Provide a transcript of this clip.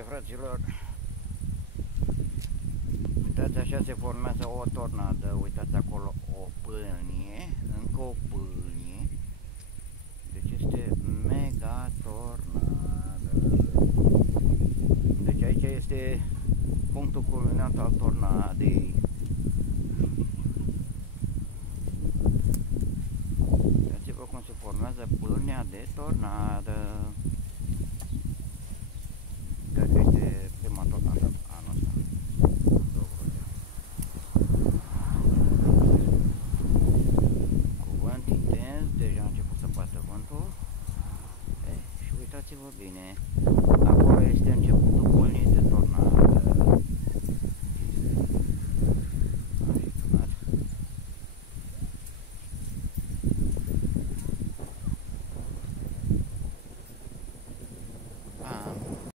Salutare, fraților! Uitați, așa se formează o tornadă. Uitați acolo o pâlnie, încă o pâlnie. Deci este mega tornadă. Deci aici este punctul culminant al tornadei. Uitați-vă cum se formează pâlnia de tornadă. Cred că este prima tornadă anul ăsta. Cu vânt intens, deja a început să bată vântul. Și uitați-vă bine, acolo este început